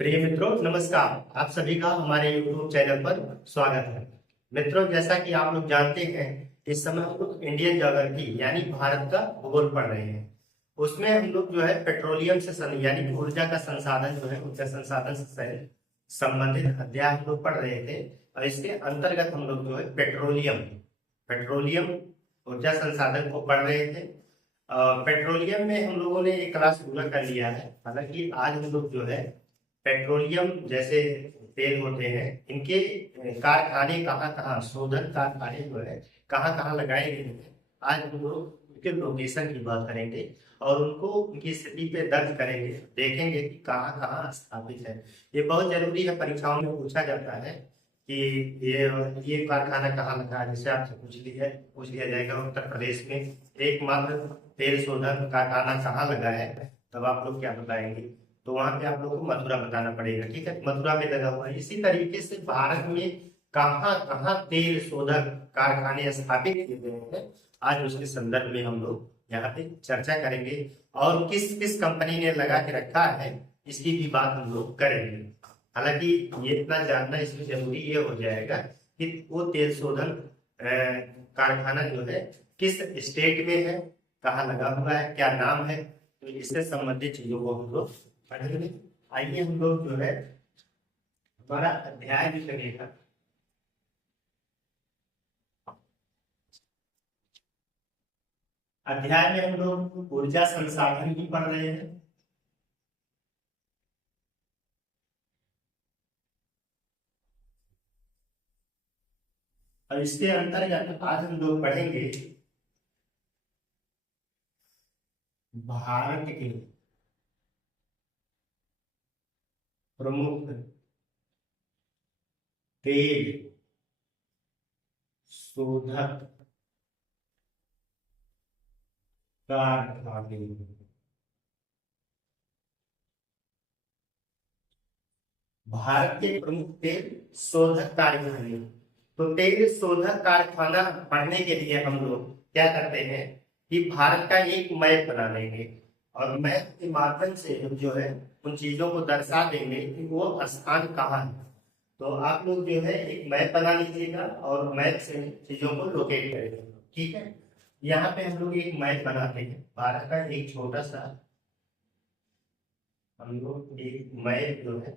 प्रिय मित्रों, नमस्कार। आप सभी का हमारे YouTube चैनल पर स्वागत है। मित्रों, जैसा कि आप लोग जानते हैं, इस समय हम लोग इंडियन ज्योग्राफी यानी भारत का भूगोल पढ़ रहे हैं। उसमें हम लोग जो है पेट्रोलियम से यानी कि ऊर्जा का संसाधन जो है ऊर्जा संसाधन से संबंधित अध्याय हम लोग पढ़ रहे थे। और इसके अंतर्गत हम लोग जो है पेट्रोलियम पेट्रोलियम ऊर्जा संसाधन को पढ़ रहे थे। पेट्रोलियम में हम लोगों ने एक क्लास पूरा कर लिया है। हालांकि आज हम लोग जो है पेट्रोलियम जैसे तेल होते हैं, इनके कारखाने कहाँ कहाँ, शोधन कारखाने जो है कहाँ कहाँ लगाए गए हैं, आज हम लोग उनके लोकेशन की बात करेंगे और उनको उनकी स्थिति पे दर्ज करेंगे, देखेंगे कि कहाँ कहाँ स्थापित है। ये बहुत जरूरी है, परीक्षाओं में पूछा जाता है कि ये कारखाना कहाँ लगा है। जैसे आपसे पूछ लिया जाएगा उत्तर प्रदेश में एकमात्र तेल शोधन कारखाना कहाँ लगा है, तब आप लोग क्या बताएंगे? तो वहां पे आप लोग को मथुरा बताना पड़ेगा। ठीक है, मथुरा में लगा हुआ है। इसी तरीके से भारत में कहाँ कहाँ तेल शोधक कारखाने स्थापित किए गए हैं, आज उसके संदर्भ में हम लोग यहाँ पे चर्चा करेंगे और किस किस कंपनी ने लगा के रखा है, इसकी भी बात हम लोग करेंगे। हालांकि ये इतना जानना इसमें जरूरी ये हो जाएगा कि वो तेल शोधन कारखाना जो है किस स्टेट में है, कहाँ लगा हुआ है, क्या नाम है। तो इससे संबंधित चीजों को हम लोग पढ़ेंगे। आइए हम लोग जो है हमारा अध्याय भी लगेगा। अध्याय में हम लोग ऊर्जा संसाधन भी पढ़ रहे हैं। और इसके अंतर्गत आज हम लोग पढ़ेंगे भारत के प्रमुख तेल शोधक कारखाने। भारत के प्रमुख तेल शोधक कारखाने। तो तेल शोधक कारखाना पढ़ने के लिए हम लोग क्या करते हैं कि भारत का एक मैप बना लेंगे और मैप के माध्यम से हम जो है उन चीजों को दर्शा देंगे कि वो स्थान कहाँ है। तो आप लोग जो है एक मैप बना लीजिएगा और मैप से चीजों को लोकेट करेंगे। ठीक है, यहाँ पे हम लोग एक मैप बनाते हैं भारत का, एक छोटा सा हम लोग एक मैप जो है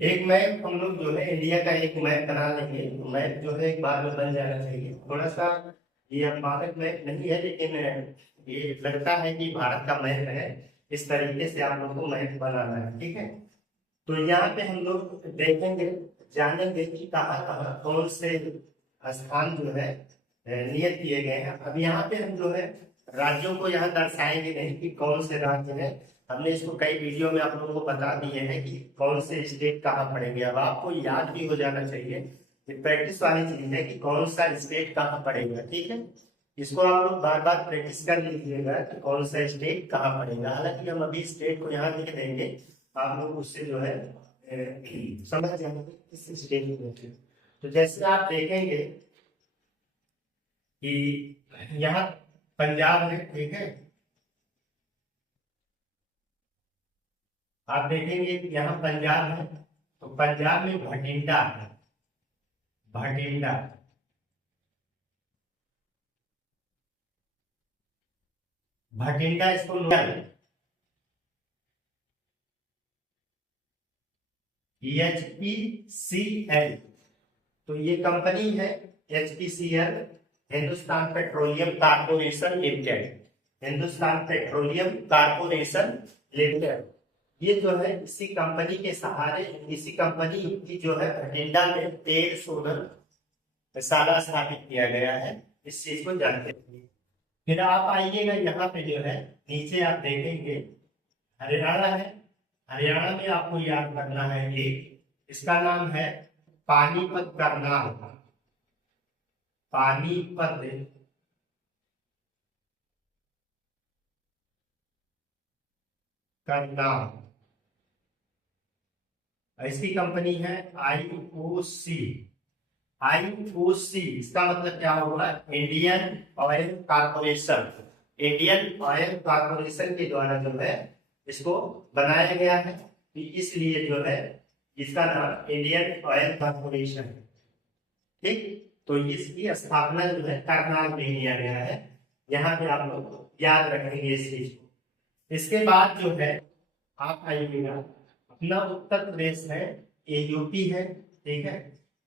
एक मैप हम लोग जो है इंडिया का एक मैप बना लेंगे। तो मैप जो है एक बार में बन जाना चाहिए। थोड़ा सा ये भारत मैप नहीं है, लेकिन ये लगता है कि भारत का मैप है। इस तरीके से आप लोग को मैप बनाना है। ठीक है, तो यहाँ पे हम लोग देखेंगे, जानेंगे कि कहाँ कहाँ कौन से स्थान जो है नियत किए गए हैं। अब यहाँ पे हम जो है राज्यों को यहाँ दर्शाएंगे नहीं कि कौन से राज्य है। हमने इसको कई वीडियो में आप लोगों को बता दिए हैं कि कौन से स्टेट कहाँ पड़ेंगे। अब आपको याद भी हो जाना चाहिए, ये प्रैक्टिस वाली चीज है कि कौन सा स्टेट कहाँ पड़ेगा। ठीक है, इसको आप लोग बार बार प्रैक्टिस कर लीजिएगा कि कौन सा स्टेट कहाँ पड़ेगा। हालांकि हम अभी स्टेट को यहाँ लिख देंगे, आप लोग उससे जो है समझ जाएंगे किस स्टेट में बैठे। तो जैसे आप देखेंगे कि यहाँ पंजाब है। ठीक है, आप देखेंगे कि यहाँ पंजाब है, तो पंजाब में भटिंडा है। भटिंडा, भटिंडा इसको HPCL, तो ये कंपनी है HPCL, Hindustan petroleum corporation limited. Hindustan petroleum corporation limited, ये जो है इसी कंपनी के सहारे, इसी कंपनी की जो है भटिंडा में तेल शोधन शाला स्थापित किया गया है। इस चीज को जानते हैं। फिर आप आइएगा यहाँ पे जो है नीचे आप देखेंगे हरियाणा है। हरियाणा में आपको याद करना है एक, इसका नाम है पानीपत करनाल। पानीपत करनाल, इसकी कंपनी है आईओसी। आईओसी इसका मतलब क्या होगा, Indian oil corporation. Indian oil corporation के द्वारा जो है इसको बनाया गया है, इसलिए जो है इसका नाम इंडियन ऑयल कारपोरेशन है। ठीक, तो इसकी स्थापना जो है करनाल में किया गया है। यहाँ पे आप लोग याद रखेंगे इस चीज को। इसके बाद जो है आप आइएगा, अपना उत्तर प्रदेश है, ये यूपी है। ठीक है,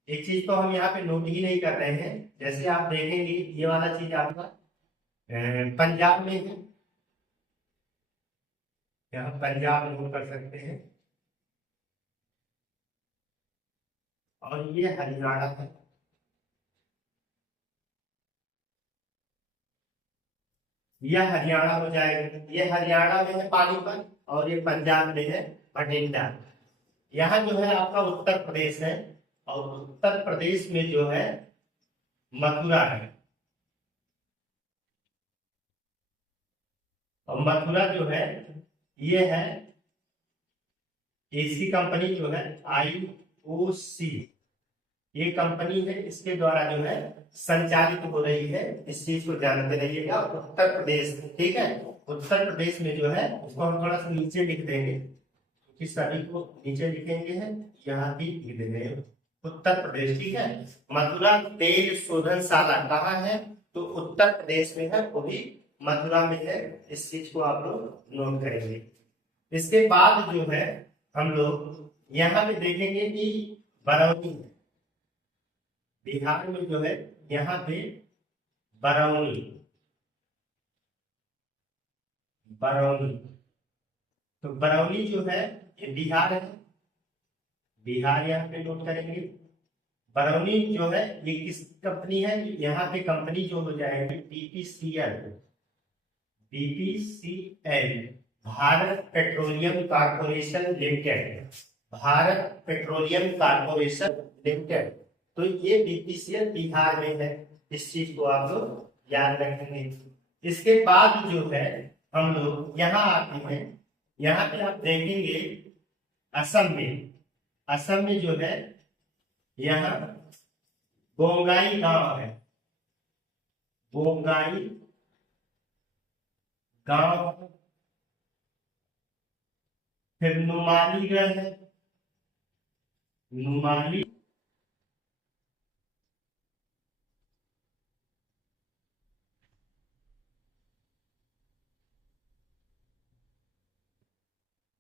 एक चीज तो हम यहाँ पे नोट ही नहीं कर रहे हैं, जैसे आप देखेंगे ये वाला चीज आपका पंजाब में है, यहाँ पंजाब नोट कर सकते हैं, और ये हरियाणा है। यह हरियाणा हो जाएगा, ये हरियाणा में है पानीपत, और ये पंजाब में है बठिंडा। यहाँ जो है आपका उत्तर प्रदेश है, और उत्तर प्रदेश में जो है मथुरा है। और मथुरा जो है ये है, इसकी कंपनी जो है आईओसी, ये कंपनी है, इसके द्वारा जो है संचालित हो रही है। इस चीज को जानते रहिएगा। उत्तर प्रदेश, ठीक है, उत्तर प्रदेश में जो है उसको हम थोड़ा सा नीचे लिख देंगे, क्योंकि सभी को नीचे लिखेंगे हैं, यहाँ भी लिख देंगे उत्तर प्रदेश। ठीक है, मथुरा तेल शोधनशाला कहाँ है, तो उत्तर प्रदेश में है, वो भी मथुरा में है। इस चीज को आप लोग नोट करेंगे। इसके बाद जो है हम लोग यहाँ पे देखेंगे कि बरौनी, बिहार में जो है यहाँ पे बरौनी, बरौनी, तो बरौनी जो है ये बिहार है, बिहार यहाँ पे नोट करेंगे। बरौनी जो है ये किस कंपनी है, यहाँ पे कंपनी जो हो जाएगी BPCL. BPCL Bharat petroleum corporation limited, Bharat petroleum corporation limited. तो ये बीपीसीएल बिहार में है, इस चीज को आप लोग याद रखेंगे। इसके बाद जो है हम लोग यहाँ आते हैं, यहाँ पे आप देखेंगे असम में, असम में जो है यहाँ बोंगाई गांव है, बोंगाई गांव। फिर नुमालीगढ़ है, नुमाली,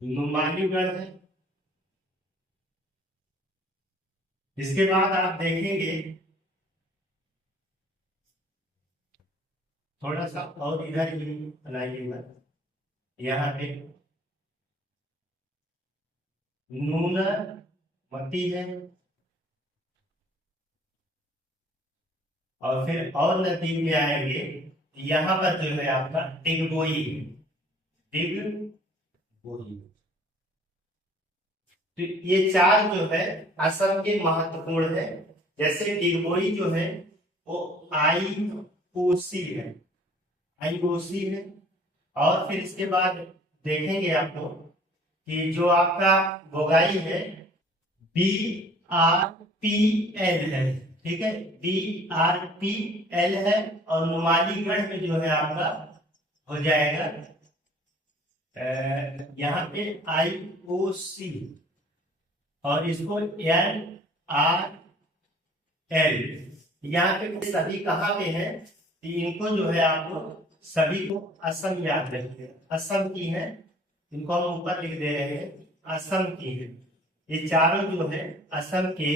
नुमालीगढ़ है। इसके बाद आप देखेंगे थोड़ा सा और इधर ही बनाइएगा, यहाँ पे नूनमती है, और फिर और नदी में आएंगे, यहाँ पर जो है आपका डिगबोई, डिगबोई। तो ये चार जो है असम के महत्वपूर्ण है। जैसे डिगबोई जो है वो आईओसी है, आईओसी है। और फिर इसके बाद देखेंगे आप लोग कि जो आपका बोगाई है BRPL है, ठीक है, BRPL है। और नुमालीगढ़ में जो है आपका हो जाएगा यहाँ पे IOC, और इसको NRL। यहाँ पे सभी कहाँ पे है, इनको जो है आप लोग सभी को असम याद रखिए, असम की है, इनको हम ऊपर लिख दे रहे हैं, असम की है। ये चारों जो है असम के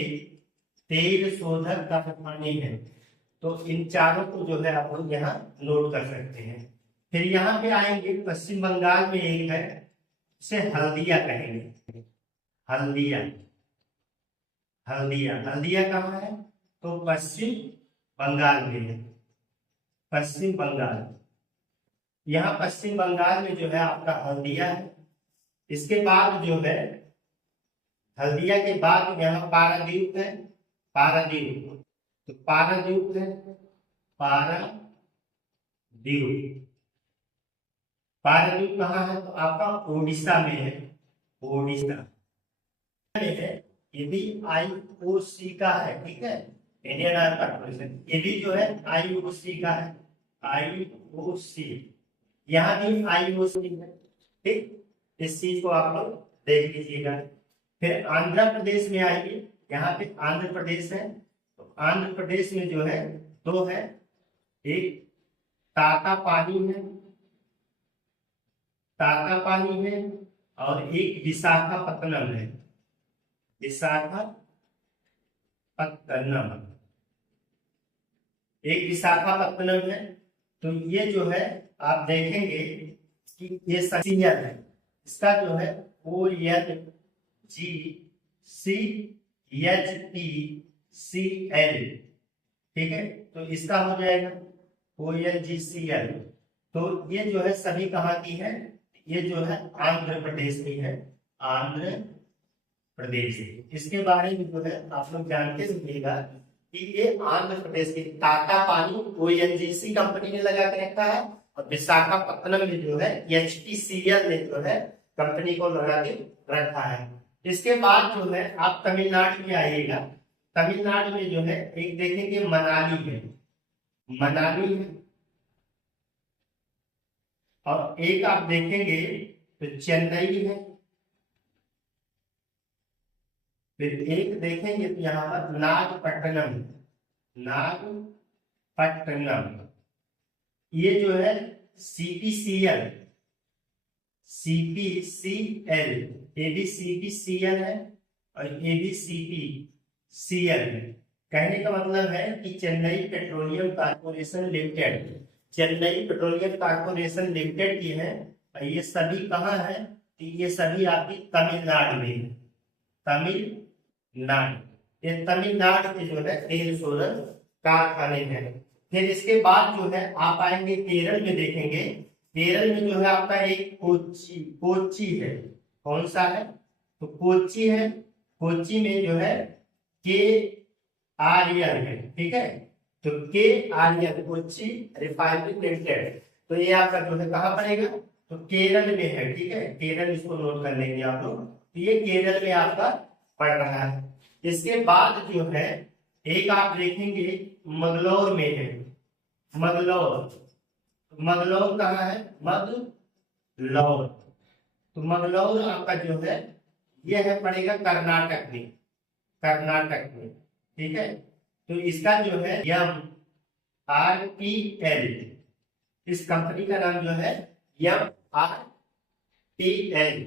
तेल शोधक कारखाने हैं। तो इन चारों को जो है आप लोग यहाँ नोट कर सकते हैं। फिर यहाँ पे आएंगे, पश्चिम बंगाल में एक है, इसे हल्दिया कहेंगे, हल्दिया, हल्दिया। हल्दिया कहाँ है, तो पश्चिम बंगाल में है, पश्चिम बंगाल। यहाँ पश्चिम बंगाल में जो है आपका हल्दिया है। इसके बाद जो है हल्दिया के बाद यहाँ पारादीप है। पारादीप, तो पारादीप है, पारादीप। पारादीप कहाँ है? तो आपका उड़ीसा में है। उड़ीसा में है। ये भी IOC का है, ठीक है, इंडियन ऑयल कॉर्पोरेशन। ये भी जो है IOC का है, IOC। यहाँ भी IOC है, ठीक। इस चीज को आप लोग देख लीजिएगा। फिर आंध्र प्रदेश में आइए, यहाँ पे आंध्र प्रदेश है। तो आंध्र प्रदेश में जो है दो है, एक टाटा पानी है, टाटा पानी है, और एक विशाखापत्तनम है, विशाखापत्तनम। एक विशाखापत्तनम है। तो ये जो है आप देखेंगे कि ये सीएल है, इसका जो है ONGCHPCL, ठीक है। तो इसका हो जाएगा ONGCL। तो ये जो है सभी कहाँ की है? ये जो है आंध्र प्रदेश की है, आंध्र प्रदेश। इसके बारे में जो है आप लोग जानते रहिएगा कि ये आंध्र प्रदेश की टाटा पानी ONGC कंपनी ने लगा के रखा है, और विशाखापत्तनम में जो है HPCL ने जो है कंपनी को लगा के रखा है। इसके बाद जो है आप तमिलनाडु में आइएगा। तमिलनाडु में जो है एक देखेंगे मनाली है, मनाली है, और एक आप देखेंगे तो चेन्नई है। फिर एक देखेंगे तो यहाँ पर नागपट्टनम, नागपट्टनम। ये जो है CPCL, CPCL, ABCPCL है, और ABCPCL है। कहने का मतलब है कि Chennai petroleum corporation limited, Chennai petroleum corporation limited की है। और ये सभी कहाँ है? ये सभी आपकी तमिलनाडु में है, तमिलनाडु। ये तमिलनाडु के जो है तेल शोधन कारखाने हैं। फिर इसके बाद जो है आप आएंगे केरल में, देखेंगे केरल में जो है आपका एक कोच्चि, कोच्चि है। कौन सा है? तो कोच्चि है। कोच्चि में जो है KRL है, ठीक है। तो KRL कोच्चि रिफाइनरी लिमिटेड। तो ये आपका जो है कहाँ पड़ेगा? तो केरल में है, ठीक है। केरल, इसको नोट कर लेंगे आप लोग। तो ये केरल में आपका पड़ रहा है। इसके बाद जो है एक आप देखेंगे मंगलौर में है, मंगलौर। मंगलौर कहाँ है? मंगलौर। तो मंगलौर आपका जो है ये है पड़ेगा कर्नाटक में, कर्नाटक में, ठीक है। तो इसका जो है MRPL, इस कंपनी का नाम जो है MRPL,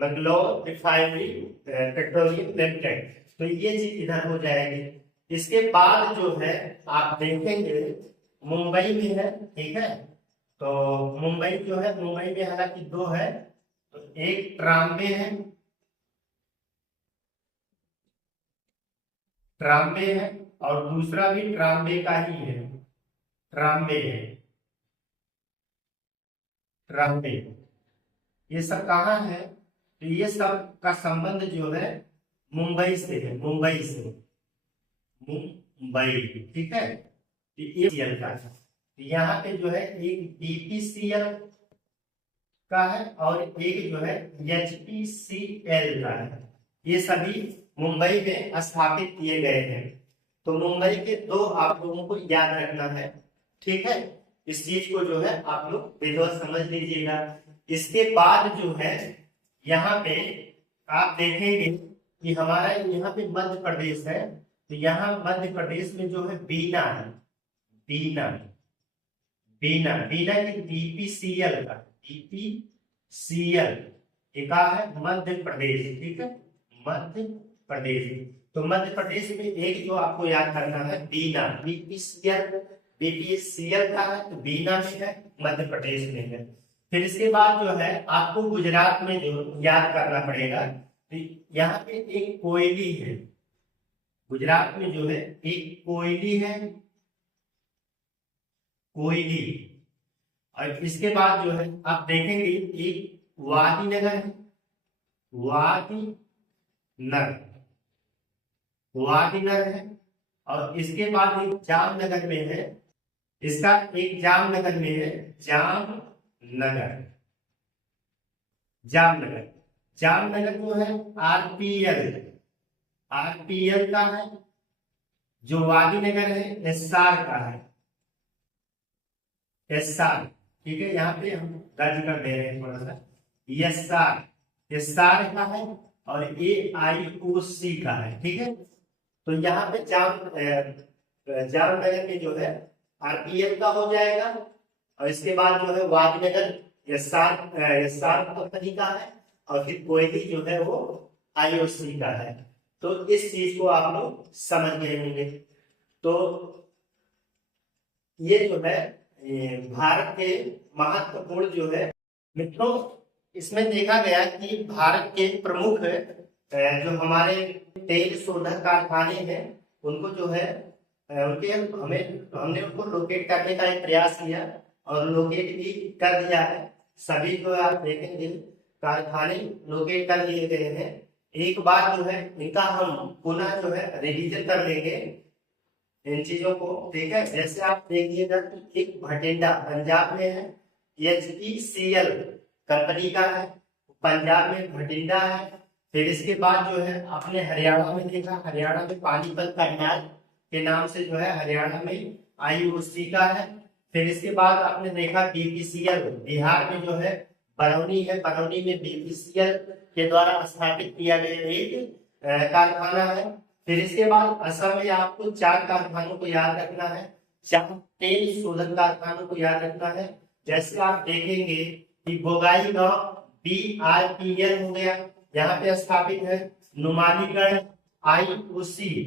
Mangalore refinery petroleum limited. तो ये चीज इधर हो जाएगी। इसके बाद जो है आप देखेंगे मुंबई में है, ठीक है। तो मुंबई जो है, मुंबई में हालांकि दो है। तो एक ट्राम्बे है, ट्राम्बे है, और दूसरा भी ट्राम्बे का ही है, ट्राम्बे है, ट्राम्बे। ये सब कहाँ है? तो ये सब का संबंध जो है मुंबई से है, मुंबई से, मुंबई, ठीक है। तो ये CL का है। तो यहाँ पे जो है एक BPCL का है, और एक जो है HPCL का है। ये सभी मुंबई में स्थापित किए गए हैं। तो मुंबई के दो आप लोगों को याद रखना है, ठीक है। इस चीज को जो है आप लोग विधिवत समझ लीजिएगा। इसके बाद जो है यहाँ पे आप देखेंगे कि हमारा यहाँ पे मध्य प्रदेश है। तो यहाँ मध्य प्रदेश में जो है बीना है, बीना, बीना, बीना की BPCL का, BPCL का है मध्य प्रदेश, ठीक है, मध्य प्रदेश। तो मध्य प्रदेश में एक जो आपको याद करना है बीना, BPCL का है, तो बीना में है, मध्य प्रदेश में है। फिर इसके बाद जो है आपको गुजरात में जो याद करना पड़ेगा, तो यहाँ पे एक कोयली है, गुजरात में जो है एक कोयली है, कोयली। और इसके बाद जो है आप देखेंगे एक वादीनगर है, वादीनगर, वादीनगर है। और इसके बाद एक जामनगर में है, इसका एक जामनगर में है, जामनगर, जामनगर। जामनगर जो है आरपीएल, आरपीएल का है। जो वादीनगर है एसआर का है, एसआर। ठीक है, यहाँ पे हम दर्ज कर दे रहे हैं थोड़ा सा, एसआर, एसआर का है और AIOC का है। ठीक है, तो यहाँ पे जामनगर में जो है आरपीएल का हो जाएगा और इसके बाद जो है वादीनगर एसआर कंपनी का है और फिर कोयली जो है वो IOC का है। तो इस चीज को आप लोग समझ गए होंगे। तो ये जो है भारत के महत्वपूर्ण जो है मित्रों, इसमें देखा गया कि भारत के प्रमुख जो हमारे तेल शोधक कारखाने हैं उनको जो है उनके हमने उनको लोकेट करने का एक प्रयास किया और लोकेट भी कर दिया है। सभी जो आप देखेंगे कारखाने लोकेट कर लिए गए हैं। एक बार जो है इनका हम पुनः जो है रिवीजन कर लेंगे इन चीजों को। ठीक है, जैसे आप देखिएगा कि एक भटिंडा पंजाब में है, HPCL कंपनी का है, पंजाब में भटिंडा है। फिर इसके बाद जो है आपने हरियाणा में देखा, हरियाणा में पानीपत करनाल के नाम से जो है हरियाणा में IOC का है। फिर इसके बाद आपने देखा BPCL बिहार में जो है बरौनी है, बरौनी में BPCL के द्वारा स्थापित किया गया एक कारखाना है। फिर इसके बाद असम में आपको 4 कारखानों को याद रखना है, 4 तेल शोधन कारखानों को याद रखना है। जैसे आप देखेंगे कि बोगाईगांव BRPL हो गया, यहाँ पे स्थापित है। नुमालीगढ़ IOC,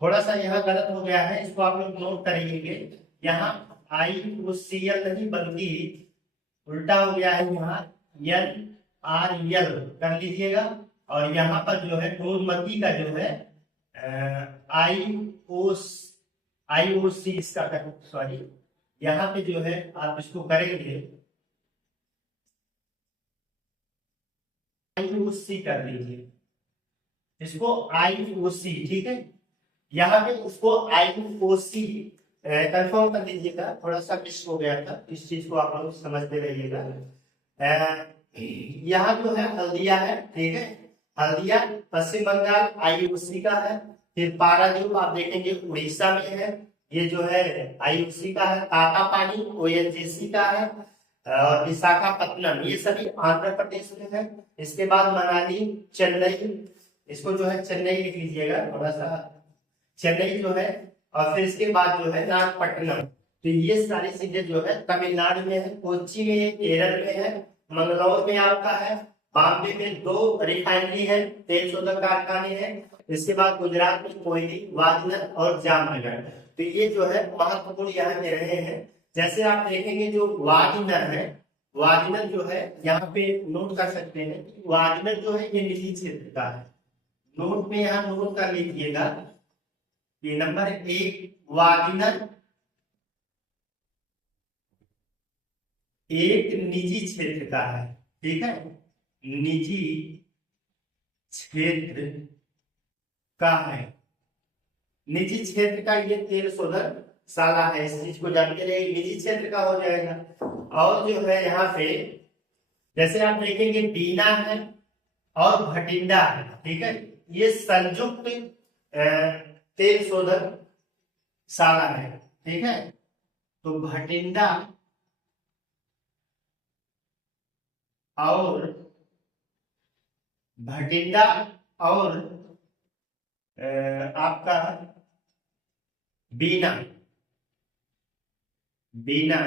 थोड़ा सा यहाँ गलत हो गया है, इसको आप लोग नोट करेंगे। यहाँ IOCL नहीं बल्कि उल्टा हो गया है, यहाँ NRL कर लीजिएगा। और यहाँ पर जो है नूरमती का जो है IOC इसका, सॉरी, यहाँ पे जो है आप इसको करेंगे IOC कर लीजिए, इसको IOC। ठीक है, यहाँ पे उसको IOC कंफर्म कर लीजिएगा, थोड़ा सा मिस हो गया था, इस चीज को आप लोग समझते रहिएगा। यहाँ जो है हल्दिया है, ठीक है, हल्दिया पश्चिम बंगाल IOC का है। फिर पारादीप आप देखेंगे उड़ीसा में है, ये जो है IOC का है। तातापानी ONGC का है और विशाखापत्तनम ये सभी आंध्र प्रदेश में है। इसके बाद मनाली, चेन्नई, इसको जो है चेन्नई लिख लीजिएगा थोड़ा सा, चेन्नई जो है। और फिर इसके बाद जो है नागपट्टनम, तो ये सारी चीजें जो है तमिलनाडु में है। कोच्चि में केरल में है। मंगलौर में आपका है। बॉम्बे में 2 रिफाइनरी है, तेल शोधक कारखाने हैं। इसके बाद गुजरात में कोयली, वादनगर और जामनगर। तो ये जो है महत्वपूर्ण यहाँ पे रहे हैं। जैसे आप देखेंगे जो वादनगर है, वादनगर जो है यहाँ पे नोट कर सकते हैं, वादनगर जो है ये निजी क्षेत्र का है। नोट में यहाँ नोट कर लीजिएगा कि नंबर 1 वादनगर एक निजी क्षेत्र का है। ठीक है, निजी क्षेत्र का है, निजी क्षेत्र का ये तेल शोधन शाला है, इस चीज को जानते रहिए, निजी क्षेत्र का हो जाएगा। और जो है यहाँ पे जैसे आप देखेंगे बीना है और भटिंडा है। ठीक है, ये संयुक्त तेल शोधन शाला है। ठीक है, तो भटिंडा और आपका बीना, बीना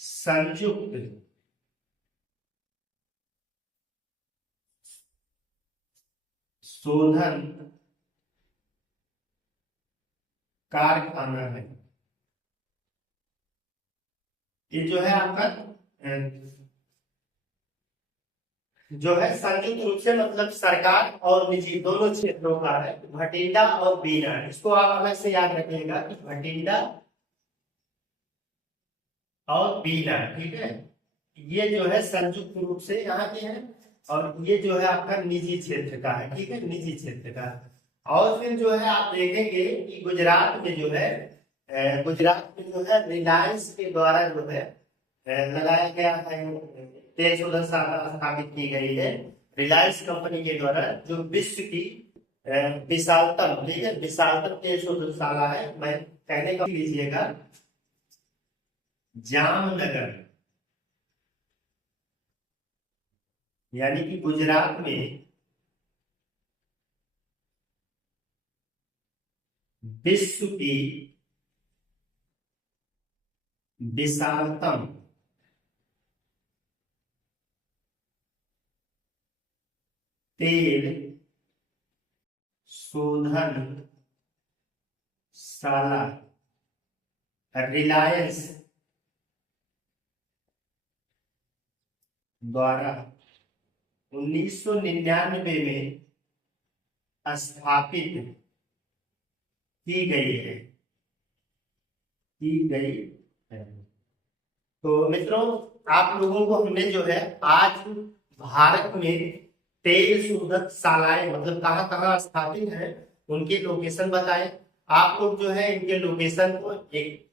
संयुक्त शोधन कारखाना है। ये जो है आपका जो है संयुक्त रूप से, मतलब सरकार और निजी दोनों क्षेत्रों का है। भटिंडा और बीना, इसको आप अलग से याद रखिएगा कि भटिंडा और बीना, ठीक है। ये जो है संयुक्त रूप से यहाँ के हैं, और ये जो है आपका निजी क्षेत्र का है, ठीक है, निजी क्षेत्र का। और फिर जो है आप देखेंगे कि गुजरात में जो है गुजरात में जो है रिलायंस के द्वारा जो है लगाया गया है, तेल शोधनशाला स्थापित की गई है रिलायंस कंपनी के द्वारा, जो विश्व की विशालतम, ठीक है, विशालतम तेल शोधनशाला है। मैं कहने का लीजिएगा जामनगर, यानी कि गुजरात में विश्व की विशालतम तेल शोधनशाला रिलायंस द्वारा 1999 में स्थापित की गई है, की गई है। तो मित्रों, आप लोगों को हमने जो है आज भारत में तेल शोधनशालाएं मतलब कहाँ कहाँ स्थापित है उनके लोकेशन बताए। आप लोग जो है इनके लोकेशन को एक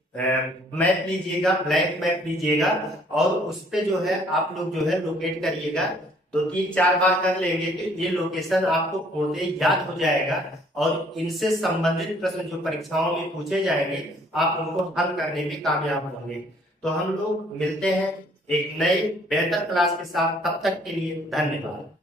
मैप लीजिएगा, ब्लैंक मैप लीजिएगा, और उस पे जो है आप लोग जो है लोकेट करिएगा। 2-3-4 बार कर लेंगे तो ये लोकेशन आपको खोलते ही याद हो जाएगा, और इनसे संबंधित प्रश्न जो परीक्षाओं में पूछे जाएंगे आप उनको हल करने में कामयाब होंगे। तो हम लोग मिलते हैं एक नए बेहतर क्लास के साथ, तब तक के लिए धन्यवाद।